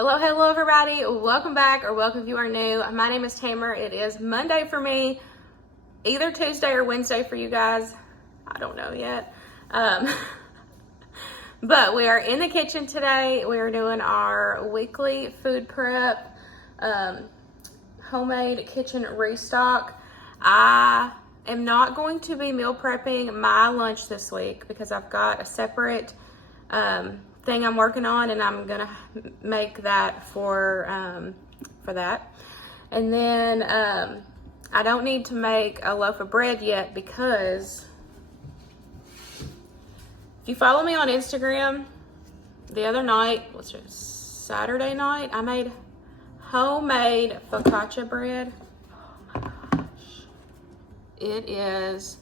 Hello everybody. Welcome back, or welcome if you are new. My name is Tamer. It is Monday for me, either Tuesday or Wednesday for you guys. I don't know yet. But we are in the kitchen today. We are doing our weekly food prep, homemade kitchen restock. I am not going to be meal prepping my lunch this week because I've got a separate thing I'm working on, and I'm gonna make that for that. And then I don't need to make a loaf of bread yet because if you follow me on Instagram, the other night, Saturday night, I made homemade focaccia bread. Oh my gosh, it is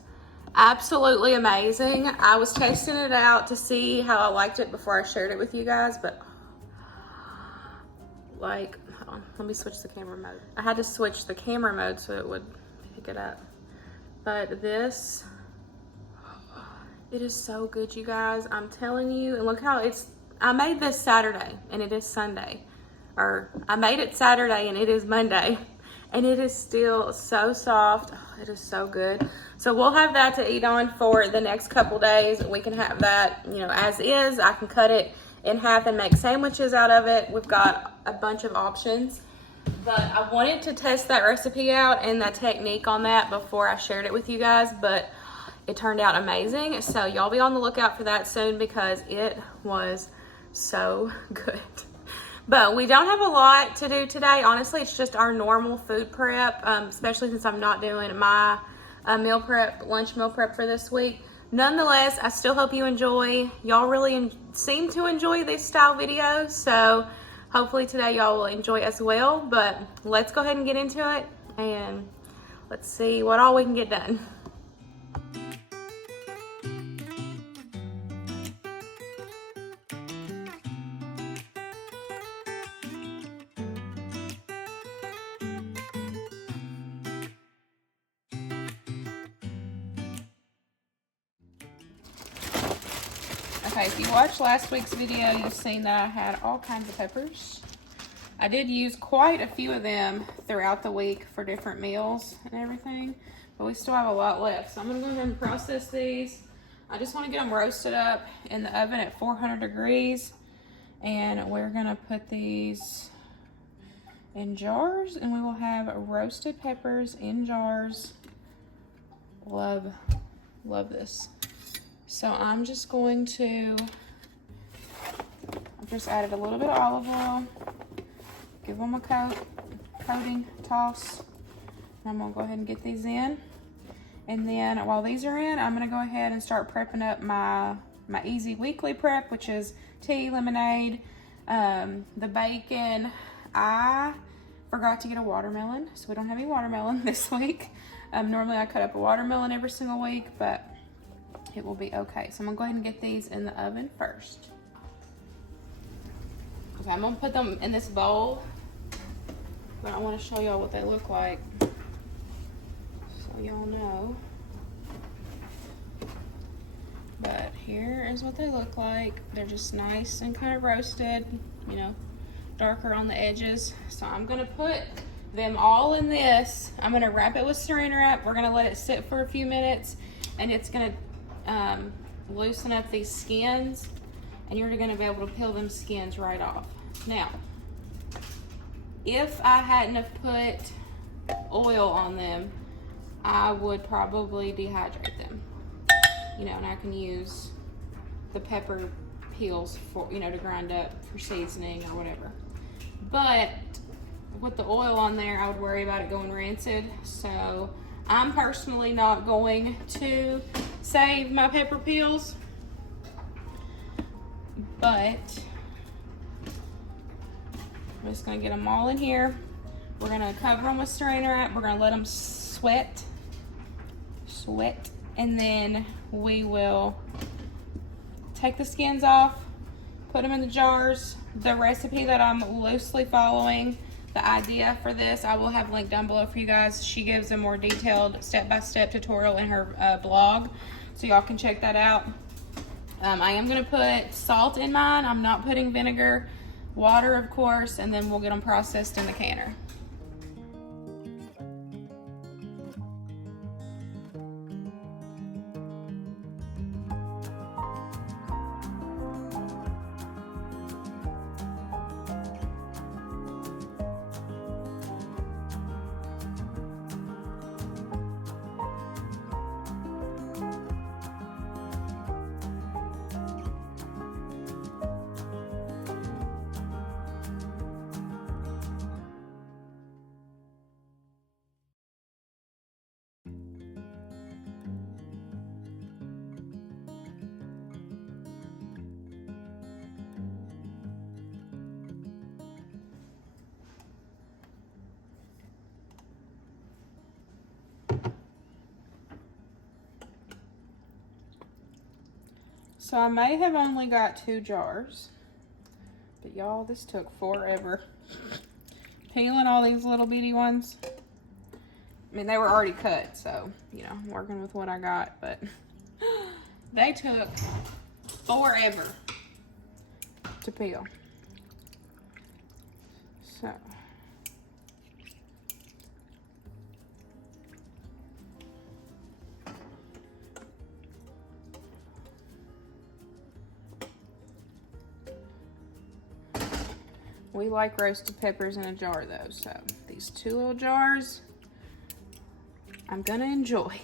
absolutely amazing. I was testing it out to see how I liked it before I shared it with you guys, but like, hold on, let me switch the camera mode. I had to switch the camera mode so it would pick it up. But this, it is so good, you guys. I'm telling you. And look how I made this Saturday and it is Sunday. Or I made it Saturday and it is Monday. And it is still so soft. Oh, it is so good. So we'll have that to eat on for the next couple days. We can have that, as is. I can cut it in half and make sandwiches out of it. We've got a bunch of options. But I wanted to test that recipe out and the technique on that before I shared it with you guys. But it turned out amazing. So y'all be on the lookout for that soon because it was so good. But we don't have a lot to do today. Honestly, it's just our normal food prep, especially since I'm not doing my lunch meal prep for this week. Nonetheless, I still hope you enjoy. Y'all really seem to enjoy these style videos, so hopefully today y'all will enjoy as well. But let's go ahead and get into it, and let's see what all we can get done. Okay, if you watched last week's video, you've seen that I had all kinds of peppers. I did use quite a few of them throughout the week for different meals and everything, but we still have a lot left. So I'm gonna go ahead and process these. I just wanna get them roasted up in the oven at 400 degrees. And we're gonna put these in jars, and we will have roasted peppers in jars. Love this. So I'm just going to, I've just added a little bit of olive oil, give them a coating, toss. And I'm gonna go ahead and get these in. And then while these are in, I'm gonna go ahead and start prepping up my easy weekly prep, which is tea, lemonade, the bacon. I forgot to get a watermelon, so we don't have any watermelon this week. Normally I cut up a watermelon every single week, but it will be okay. So I'm gonna go ahead and get these in the oven first. Okay, I'm gonna put them in this bowl, but I wanna show y'all what they look like so y'all know. But here is what they look like. They're just nice and kind of roasted, darker on the edges. So I'm gonna put them all in this. I'm gonna wrap it with saran wrap. We're gonna let it sit for a few minutes, and it's gonna loosen up these skins, and you're going to be able to peel them skins right off. Now, if I hadn't have put oil on them, I would probably dehydrate them, and I can use the pepper peels for, to grind up for seasoning or whatever. But with the oil on there, I would worry about it going rancid. So I'm personally not going to save my pepper peels, but I'm just gonna get them all in here. We're gonna cover them with saran wrap. We're gonna let them sweat, and then we will take the skins off, put them in the jars. The recipe that I'm loosely following, the idea for this, I will have linked down below for you guys. She gives a more detailed step-by-step tutorial in her blog, so y'all can check that out. I am gonna put salt in mine. I'm not putting vinegar. Water, of course, and then we'll get them processed in the canner. So I may have only got 2 jars, but y'all, this took forever. Peeling all these little bitty ones. I mean, they were already cut, so, you know, I'm working with what I got, but they took forever to peel. So. We like roasted peppers in a jar though, so these 2 little jars, I'm gonna enjoy.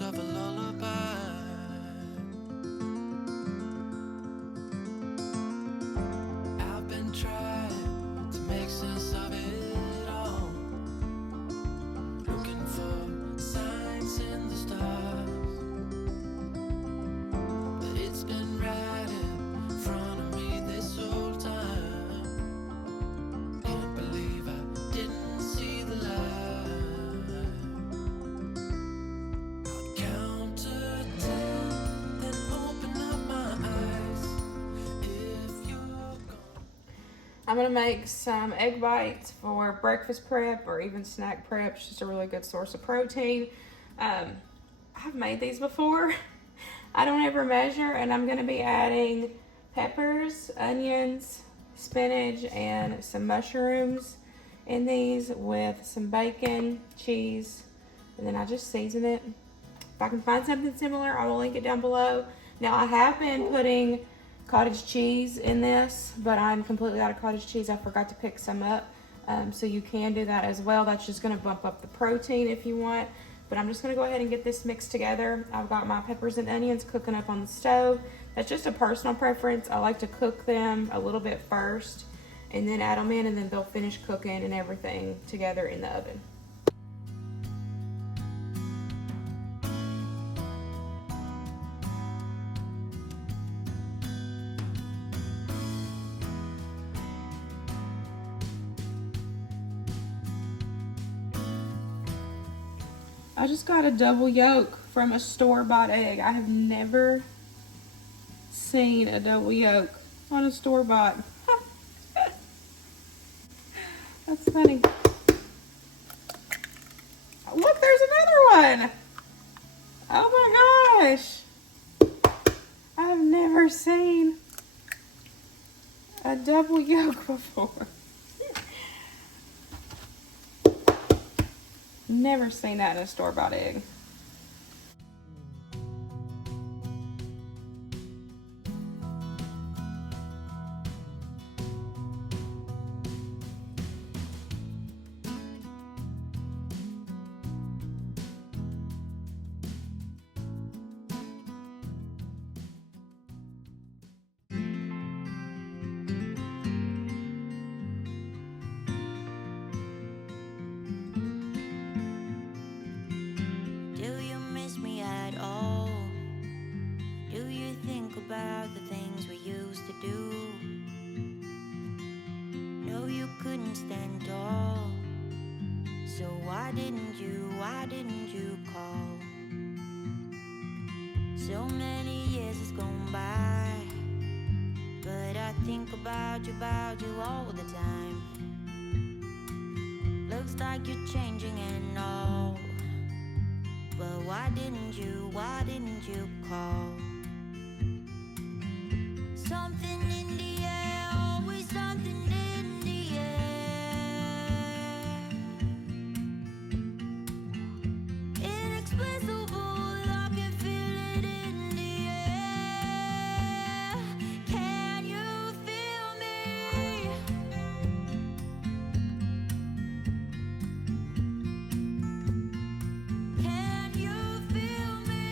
Of a lullaby. I've been trying to make sense of it all, looking for signs in the stars, but it's been right in front of me this whole time. Can't believe I didn't see the light. I'm gonna make some egg bites for breakfast prep or even snack prep. It's just a really good source of protein. I've made these before. I don't ever measure, and I'm gonna be adding peppers, onions, spinach, and some mushrooms in these with some bacon, cheese, and then I just season it. If I can find something similar, I will link it down below. Now, I have been putting cottage cheese in this, but I'm completely out of cottage cheese. I forgot to pick some up, so you can do that as well. That's just going to bump up the protein if you want, but I'm just going to go ahead and get this mixed together. I've got my peppers and onions cooking up on the stove. That's just a personal preference. I like to cook them a little bit first and then add them in, and then they'll finish cooking and everything together in the oven. I just got a double yolk from a store-bought egg. I have never seen a double yolk on a store-bought. That's funny. Look, there's another one. Oh my gosh. I've never seen a double yolk before. Never seen that in a store-bought egg. Do you miss me at all? Do you think about the things we used to do? No, you couldn't stand tall. So why didn't you call? So many years has gone by, but I think about you all the time. Looks like you're changing and all, but why didn't you call? Something in the air, always something in the air. Inexplicable, I can feel it in the air. Can you feel me? Can you feel me?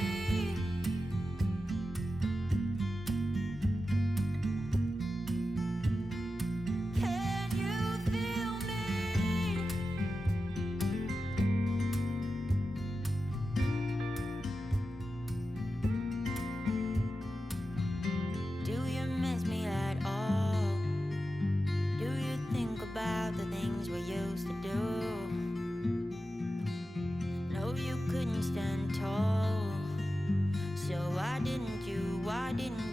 Can you feel me? Do you miss me at all? Do you think about the things we used to do? No, you couldn't stand tall. So why didn't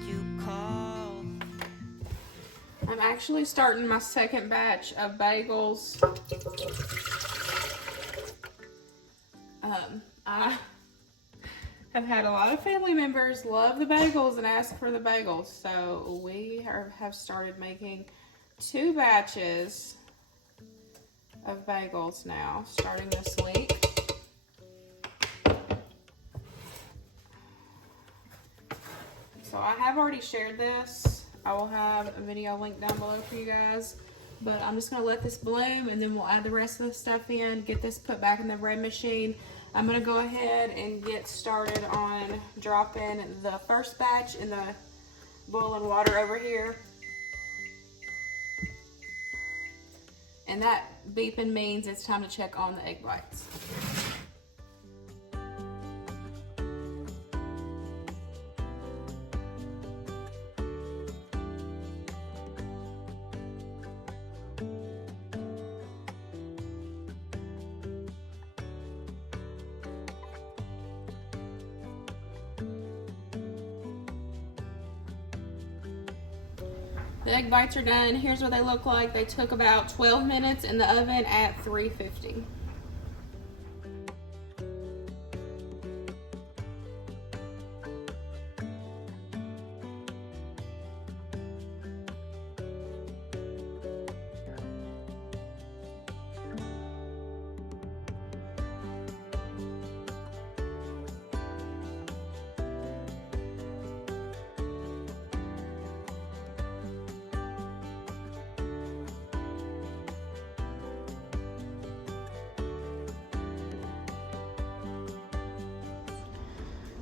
you call? I'm actually starting my second batch of bagels. I have had a lot of family members love the bagels and ask for the bagels. So we have started making 2 batches of bagels now, starting this week. So I have already shared this. I will have a video link down below for you guys. But I'm just going to let this bloom and then we'll add the rest of the stuff in, get this put back in the bread machine. I'm going to go ahead and get started on dropping the first batch in the boiling water over here. And that beeping means it's time to check on the egg whites. The egg bites are done. Here's what they look like. They took about 12 minutes in the oven at 350.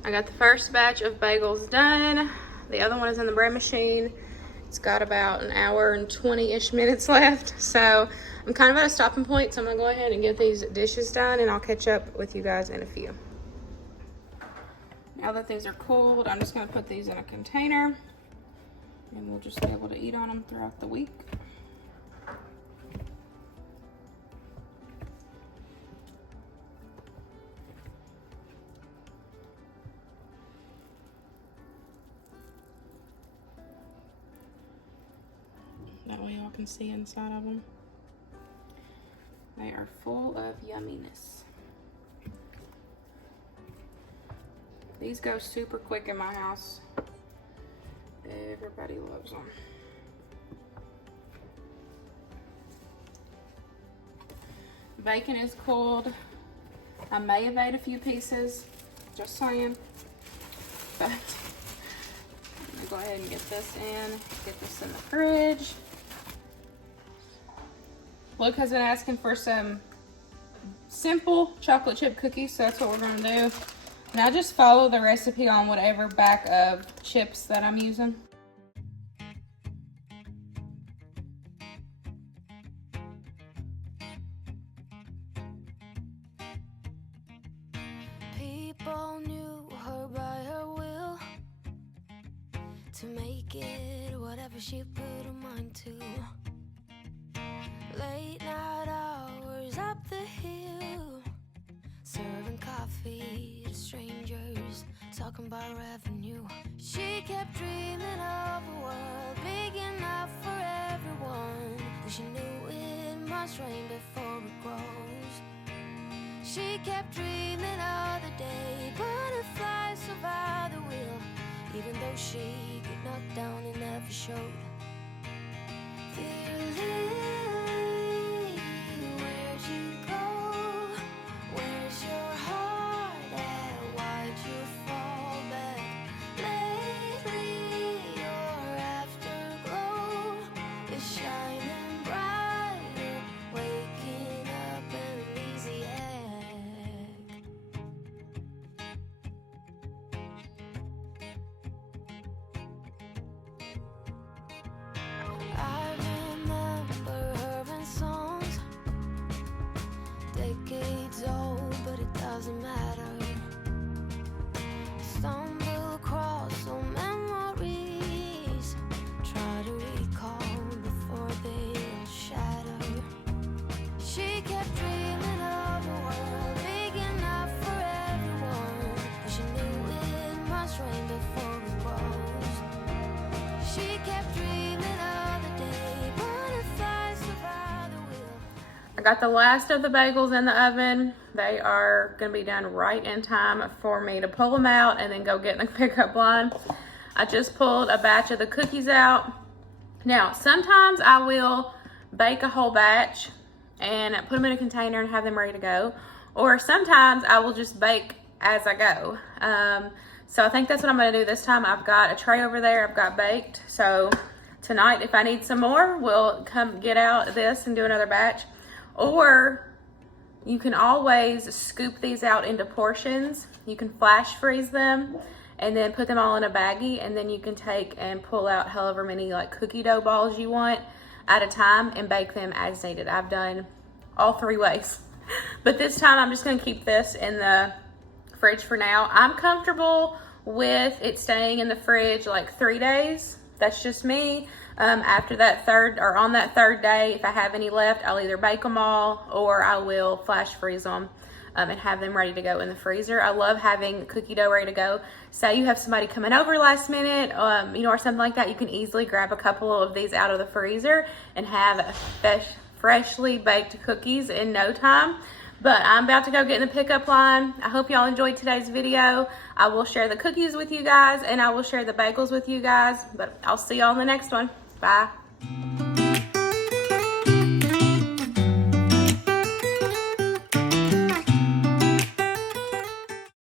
I got the first batch of bagels done. The other one is in the bread machine. It's got about an hour and 20-ish minutes left. So I'm kind of at a stopping point. So I'm gonna go ahead and get these dishes done and I'll catch up with you guys in a few. Now that these are cooled, I'm just gonna put these in a container and we'll just be able to eat on them throughout the week. That way y'all can see inside of them. They are full of yumminess. These go super quick in my house. Everybody loves them. Bacon is cooled. I may have ate a few pieces, just saying. But I'm gonna go ahead and get this in the fridge. Luke has been asking for some simple chocolate chip cookies, so that's what we're gonna do. And I just follow the recipe on whatever bag of chips that I'm using. People knew her by her will, to make it whatever she put her mind to. Late night hours up the hill, serving coffee to strangers, talking about revenue. She kept dreaming of a world big enough for everyone, but she knew it must rain before it grows. She kept dreaming of the day butterflies survive the wheel, even though she got knocked down and never showed. Dear Lily, where'd you go? Where's your heart at? Why'd you fall back? Lately your afterglow is shining brighter, waking up an easy egg. I remember her in songs, decades old, but it doesn't matter. Stumble across old memories, try to recall before they all shatter. She kept dreaming of a world big enough for everyone, but she knew it must rain before it grows. She kept dreaming of the day butterflies survive the wheel. I got the last of the bagels in the oven. They are gonna be done right in time for me to pull them out and then go get in the pickup line. I just pulled a batch of the cookies out. Now, sometimes I will bake a whole batch and put them in a container and have them ready to go. Or sometimes I will just bake as I go. So I think that's what I'm gonna do this time. I've got a tray over there, I've got baked. So tonight, if I need some more, we'll come get out this and do another batch. Or you can always scoop these out into portions. You can flash freeze them and then put them all in a baggie, and then you can take and pull out however many like cookie dough balls you want at a time and bake them as needed. I've done all three ways. But this time I'm just gonna keep this in the fridge for now. I'm comfortable with it staying in the fridge like 3 days. That's just me. After that third, or on that third day, if I have any left, I'll either bake them all or I will flash freeze them and have them ready to go in the freezer. I love having cookie dough ready to go. Say you have somebody coming over last minute, or something like that, you can easily grab a couple of these out of the freezer and have freshly baked cookies in no time. But I'm about to go get in the pickup line. I hope y'all enjoyed today's video. I will share the cookies with you guys and I will share the bagels with you guys, but I'll see y'all in the next one. Bye.